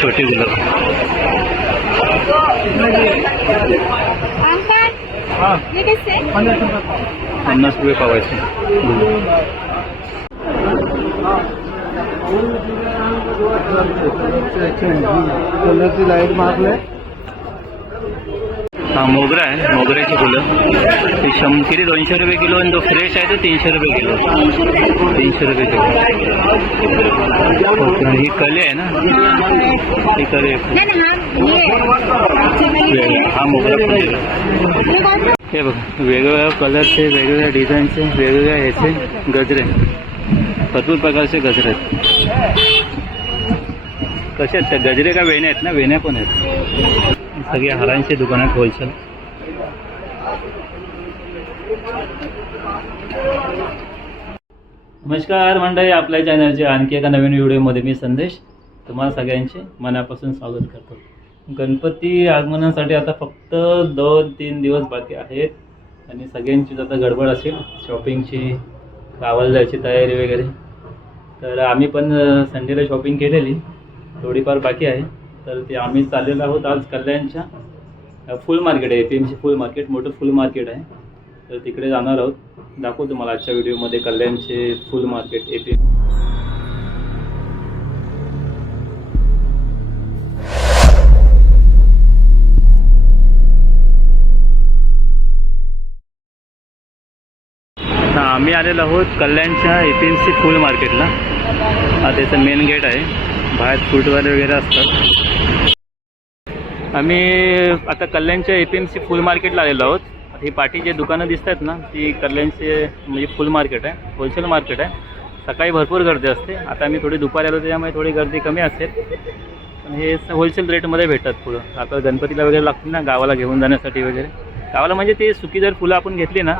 छोटी गुलाब पन्नास रुपये पावायचे. कलरची लाइट मारले हा मोगरा आहे मोगऱ्याची फुलं. ती शंकिरी दोनशे रुपये किलो आणि जो फ्रेश आहे तो तीनशे रुपये किलो. तीनशे रुपये किलो. ही कले आहे ना? ही कले हाँ. हा मोगरा फुल हे बघा वेगवेगळ्या कलरचे वेगवेगळ्या डिझाईनचे वेगवेगळ्या ह्याचे गजरे. भरपूर प्रकारचे गजरे आहेत. कसे आहेत त्या? गजरे का वेण्या आहेत ना? वेण्या पण आहेत. सगळे हारांची दुकानात होलसेल नमस्कार मंडळी आपल्या चॅनलचे आणखी एका नवीन व्हिडिओमध्ये मी संदेश. तुम्हाला सगळ्यांचे मनापासून स्वागत करतो. गणपती आगमनासाठी आता फक्त दोन तीन दिवस बाकी आहेत आणि सगळ्यांचीच आता गडबड असेल शॉपिंगची गावाला जायची तयारी वगैरे तर आम्ही पण संडेला शॉपिंग केलेली. थोडीफार बाकी आहे. तर ते आम्ही चाललेलो आहोत आज कल्याणच्या फुल मार्केट आहे ए पी एम सी फुल मार्केट मोठं फुल मार्केट आहे. तर तिकडे जाणार आहोत. दाखवू तुम्हाला आजच्या व्हिडिओमध्ये कल्याणचे फुल मार्केट ए पी हा आम्ही आलेलो आहोत कल्याणच्या ए पी एम सी फुल मार्केटला. हा त्याचं मेन गेट आहे. बाहेर फूटवाले वगैरे असतात. आम्ही आता कल्याणच्या ए पी एम सी फुल मार्केटला आलेलो आहोत. ही पाठी जे दुकानं दिसत आहेत ना ती कल्याणचे म्हणजे फुल मार्केट आहे होलसेल मार्केट आहे. सकाळी भरपूर गर्दी असते. आता आम्ही थोडी दुपारी आलो त्याच्यामुळे थोडी गर्दी कमी असेल पण हे होलसेल रेटमध्ये भेटतात फुलं आता गणपतीला वगैरे लागतील ना गावाला घेऊन जाण्यासाठी वगैरे. गावाला म्हणजे ते सुकी जर फुलं आपण घेतली ना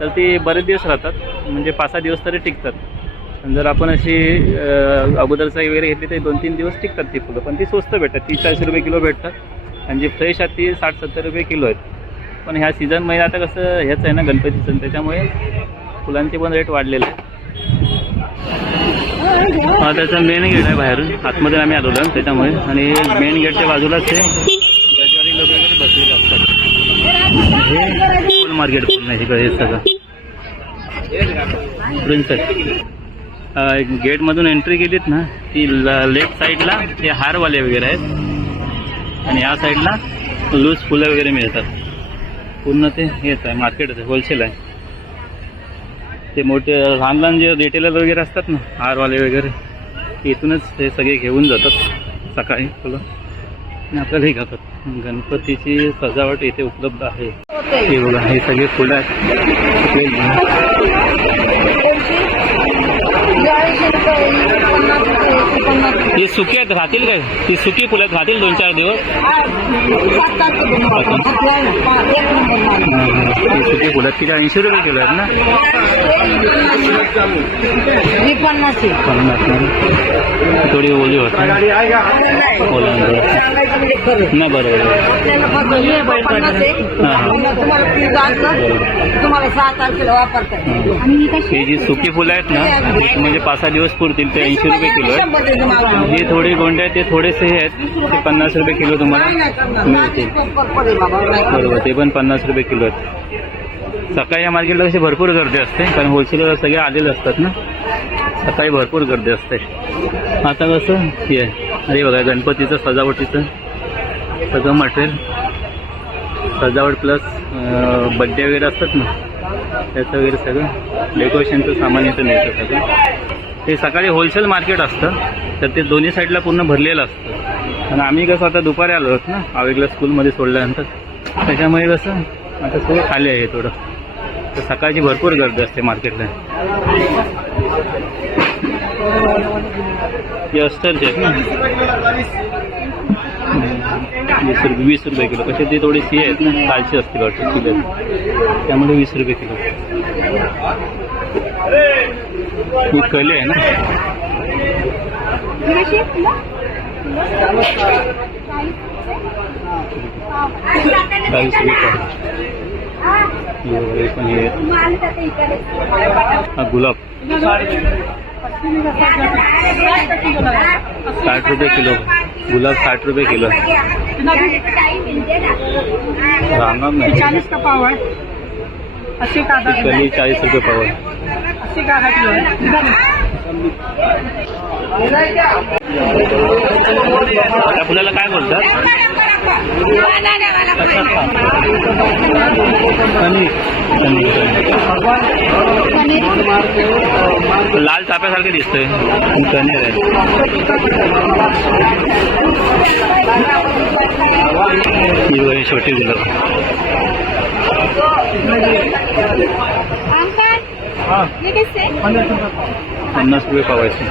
तर ती बरेच दिवस राहतात. म्हणजे पाच सहा दिवस तरी टिकतात. जर आपण अशी अ, अगोदरचा वगैरे घेतली तर दोन तीन दिवस टिकतात ती फुलं. पण ती स्वस्त भेटतात. तीस चाळीस रुपये किलो भेटतात. आणि जी फ्रेश आहेत ती साठ सत्तर रुपये किलो आहेत. पण ह्या सीझनमध्ये आता कसं ह्याच आहे ना गणपती सण त्याच्यामुळे फुलांचे पण रेट वाढलेले आहेत. हा त्याचा मेन गेट आहे बाहेरून. आतमध्ये आम्ही आलो ना त्याच्यामुळे. आणि मेन गेटच्या बाजूलाच ते गजवारी लोक वगैरे बसलेले असतात. हे फुल मार्केट पूर्ण इकडे सगळं. प्रिन्सेस गेटमधून एंट्री केलीत ना ती लेफ्ट साईडला ते हारवाले वगैरे आहेत. आणि या साईडला लूज फुलं वगैरे मिळतात. पूर्ण ते हेच आहे मार्केटच आहे होलसेल आहे. ते मोठे लहान लहान जे रिटेलर वगैरे असतात ना हारवाले वगैरे इथूनच ते सगळे घेऊन जातात. सकाळी फुलं. आणि आपल्यालाही खातात. गणपतीची सजावट इथे उपलब्ध आहे. हे बघा हे सगळे फुलं आहेत. ही सुकी आहेत राहतील काय? ती सुकी फुलं आहेत, राहतील दोन चार दिवस? ती ऐंशी रुपये किलो आहेत ना पन्नास ना. थोडी ओली होते ओलांडून. ना बरोबर तुम्हाला सहा तारखेला वापरता ही। जी सुकी फुलं आहेत ना ती म्हणजे पाच सहा दिवस पुरतील ते ऐंशी रुपये किलो आहेत जे थोडे गोंडे आहेत ते थोडेसे हे। आहेत ते पन्नास रुपये किलो तुम्हाला मिळतील बरोबर ते पण पन्नास रुपये किलो आहेत. सकाळी या मार्केटला कशी भरपूर गर्दी असते कारण होलसेलर सगळे आलेले असतात ना. सकाळी भरपूर गर्दी असते. आता कसं हे आहे. अरे बघा गणपतीचं सजावटीचं सगळं मटेरियल सजावट प्लस बड्डे वगैरे असतात ना त्याचं वगैरे सगळं. डेकोरेशनचं सामान इथं मिळतं सगळं. ते सकाळी होलसेल मार्केट असतं तर ते दोन्ही साईडला पूर्ण भरलेलं असतं. आणि आम्ही कसं आता दुपारी आलो आहोत ना आवेगला स्कूलमध्ये सोडल्यानंतर. त्याच्यामुळे कसं आता थोडं खाली आहे थोडं. तर सकाळची भरपूर गर्दी असते मार्केटला. हे अस्तरचे आहेत ना. वीस रुपये वीस रुपये किलो. कसे ते थोडी सी आहेत ना कालची असतील वाटतं किलो त्यामुळे वीस रुपये किलो. ही कले आहे ना. चाळीस वगैरे पण हे. हा गुलाब. साठ रुपये किलो. गुलाब साठ रुपये किलो. आहे. राहणार नाही. चालीस का पाव है अस्सी का आधा किलो. कली चाळीस रुपये पाव आहे. अस्सी का आधा किलो है त्या फुलाला काय बोलतात? लाल चाप्यासारखे दिसतंय. कनेर आहे छोटी गुलाब पन्नास रुपये पावायचे.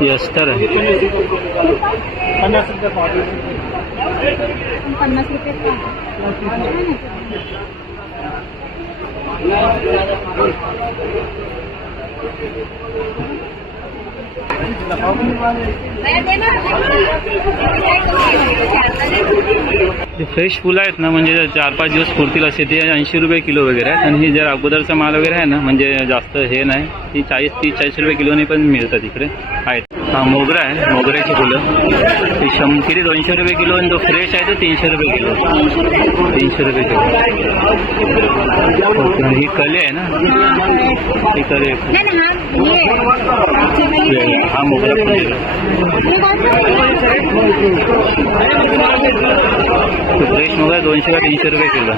ही अस्तर आहे पन्नास रुपये जे फ्रेश फुलं आहेत ना म्हणजे चार पाच दिवस पुरतील असे ते ऐंशी रुपये किलो वगैरे आहेत. आणि ही जर अगोदरचा माल वगैरे आहे ना म्हणजे जास्त हे नाही. ती चाळीस तीस चाळीस रुपये किलोने पण मिळतात इकडे. आहेत. हा मोगरा आहे मोगऱ्याची फुलं. ती शं किती दोनशे रुपये किलो आणि जो फ्रेश आहे तो तीनशे रुपये किलो. तीनशे रुपये किलो. ओके, ही कले आहे ना? ही कले हाँ मोगरा फ्रेश मोगरा दोनशे का तीनशे रुपये किलो.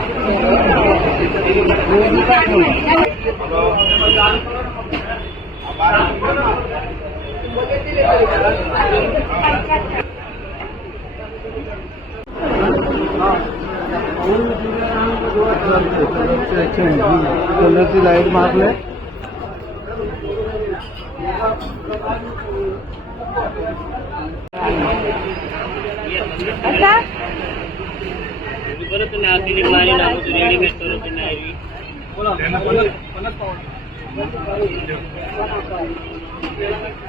कलरची लाइट मारले. अच्छा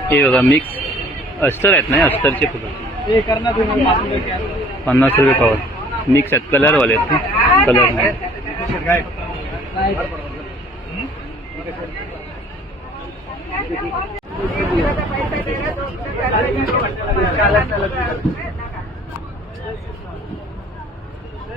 हे बघा मिक्स अस्तर आहेत नाही अस्तरचे फुलं? हे पन्नास रुपये पावर मिक्स आहेत कलरवाले आहेत ते कलर नाही.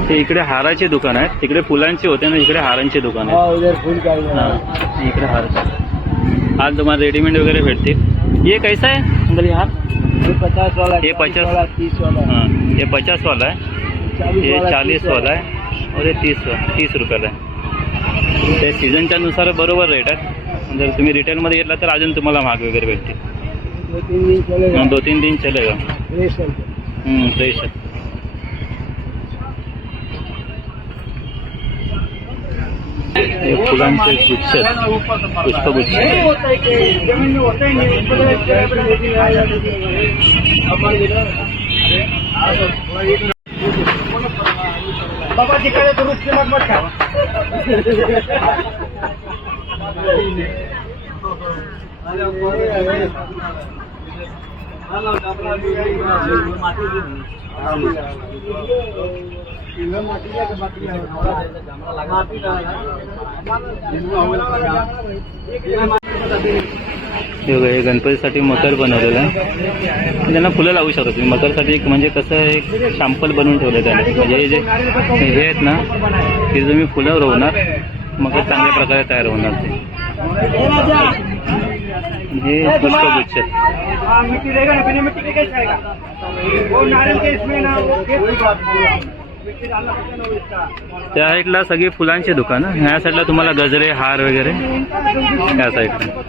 ते इकडे हाराचे दुकान आहे तिकडे फुलांचे होते ना इकडे हारांचे दुकान आहे फूल हा, इकडे हार आज तुम्हाला रेडीमेड वगैरे भेटतील. ये कैसा है अंकल ये हार ये पचास वाला ये 40 50 वाला तीस वाला हाँ ये पचास वाला है ये चाळीस वाला आहे और हे तीस तीस रुपयाला आहे. ते सीझनच्या नुसार बरोबर रेट आहे जर तुम्ही रिटेलमध्ये घेतला तर अजून तुम्हाला महाग वगैरे भेटतील. दो तीन दिन चलेगा दो तीन दिन चलेगा फ्रेश है हम्म, फ्रेश आहे हे फुलांचे गुच्छ. पुष्पगुच्छ. होता है कि जमीन में होता ही नहीं ऊपर एक जगह पे लेके आ जाते बाबा दिखाए तो रुक के मत मत खा। हे हे गणपतीसाठी मकर बनवलेलं आहे. त्यांना फुलं लावू शकतो तुम्ही मकरसाठी एक म्हणजे कसं एक शॅम्पल बनवून ठेवलं त्याने. म्हणजे हे जे हे आहेत ना ते तुम्ही फुलं रोवणार मकर चांगल्या प्रकारे तयार होणार ते. हे पुष्पगुच्छ आहेत. हाँ मिट्टी रहेगा ना बिना मिट्टी के कैसे आएगा वो नारियल के इसमें ना वो है इसका त्या साईडला सगळी फुलांची दुकान ह्या साईडला तुम्हाला गजरे हार वगैरे त्या साईडला.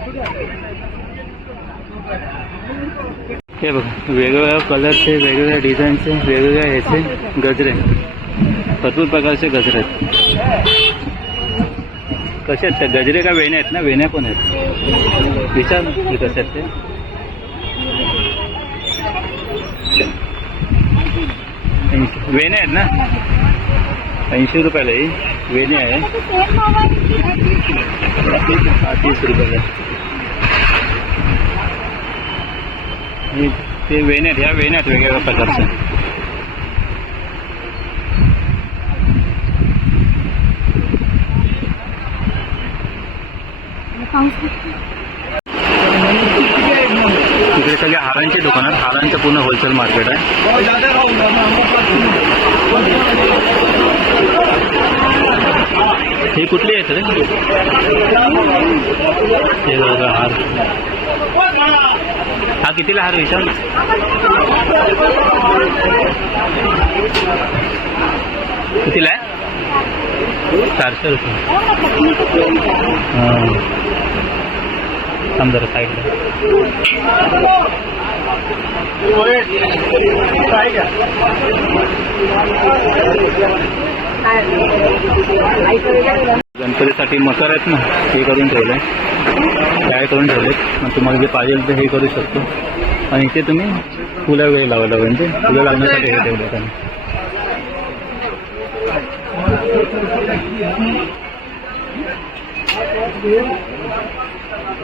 हे बघा वेगवेगळ्या कलरचे वेगवेगळ्या डिझाईनचे वेगवेगळ्या ह्याचे गजरे. भरपूर प्रकारचे गजरे आहेत. कसे आहेत? त्या गजरे का वेण्या आहेत ना? वेण्या पण आहेत? विचार ना कसे आहेत ते. ऐंशी वेण्या आहेत ना? ऐंशी रुपयाला ही. वेणी आहे. तीस रुपयाला. ते वेण्या आहेत. ह्या वेण्या आहेत वेगवेगळ्या प्रकारच्या. तिकडे सगळे हारांचे दुकान आहेत हारांचं पूर्ण होलसेल मार्केट आहे. हे कुठली आहेत रे? हे बघा हार. हा कितीला हार विचार कितीला आहे? चारशे रुपये. थांब जरा साईडला गणपतीसाठी मकर आहेत ना हे करून ठेवलं आहे काय करून ठेवले मग तुम्हाला जे पाहिजे ते हे करू शकतो. आणि इथे तुम्ही फुलं वगैरे लावायला म्हणजे फुलं लावण्यासाठी हे ठेवलं आहे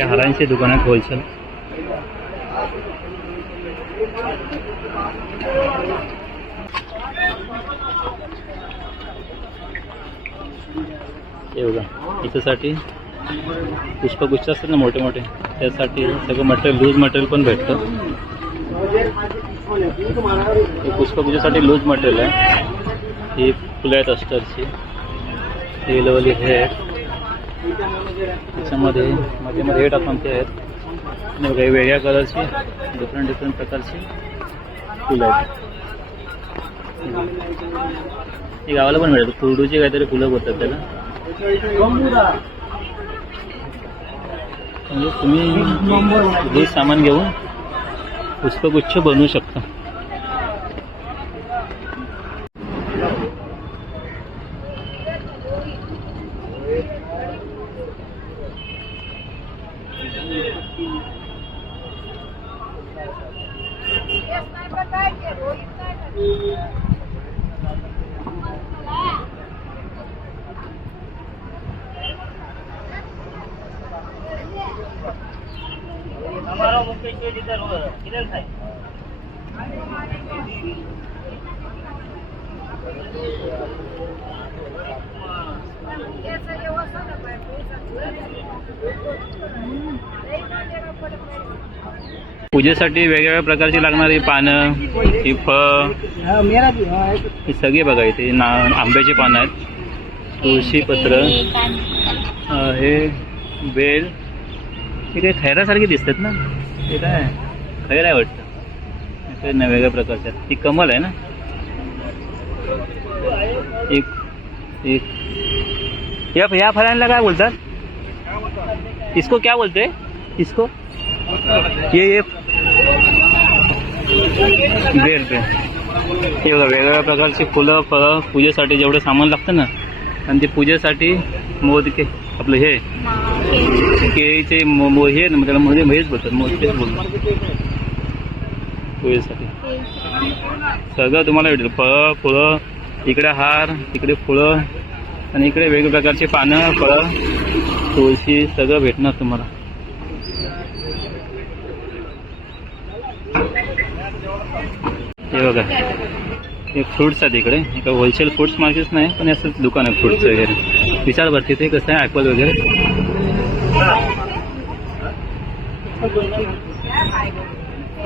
हारांची दुकान आहेत होलसेल हे बघा याच्यासाठी पुष्पगुच्छ असतात ना मोठे मोठे त्यासाठी सगळं मटेरियल लूज मटेरियल पण भेटतं. पुष्पगुच्छासाठी लूज मटेरियल आहे. ही फुलं आहेत अस्टरची. हे लवली हे त्याच्यामध्ये मध्ये मध्ये हे टाकून ते आहेत. आणि काही वेगळ्या कलरची डिफरंट डिफरंट प्रकारची फुलं आहेत. गावाला पण मिळतात. कुरडूची काहीतरी फुलं बोलतात त्याला. म्हणजे तुम्ही हे सामान घेऊन पुष्पगुच्छ बनवू शकता. पूजेसाठी वेगवेगळ्या प्रकारची लागणारी पानं ही फळ ही सगळी बघा इथे. ना आंब्याची पानं आहेत तुळशी पत्र हे बेल हे काही खैरासारखे दिसतात ना. हे काय खैर आहे वाटतं. ना वेगळ्या प्रकारच्या. ती कमल आहे ना. एक एक. या या फळांना काय बोलतात? इसको क्या बोलते? इसको? ये ये. बेल बेल हे बघा वेगवेगळ्या प्रकारची फुलं फळं पूजेसाठी जेवढं सामान लागतं ना आणि ते पूजेसाठी मोदके. आपलं हे. केळीचे हे ना त्याला मध्ये हेच बोलतात बोलतात. पूजेसाठी सगळं तुम्हाला भेटेल. फळं फुलं इकडे हार इकडे फुलं आणि इकडे वेगवेगळ्या प्रकारची पानं फळं तुळशी सगळं भेटणार तुम्हाला. हे बघा. हे फ्रुट्स आहेत इकडे. इकडे होलसेल फ्रुट्स मार्केट नाही पण असं दुकान आहे फ्रुट्स वगैरे. विचार बरं तिथे कसं आहे? ॲपल वगैरे?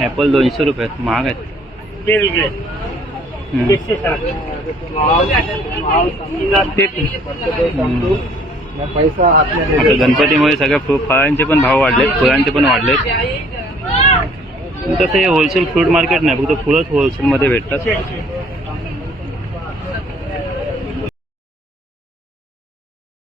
ॲपल दोनशे रुपये. आहेत महाग आहेत. ते पैसा आता गणपतीमुळे सगळ्या फु फळांचे पण भाव वाढलेत फुलांचे पण वाढलेत. तसं हे होलसेल फ्रूट मार्केट नाही फक्त फुलंच होलसेलमध्ये भेटतात.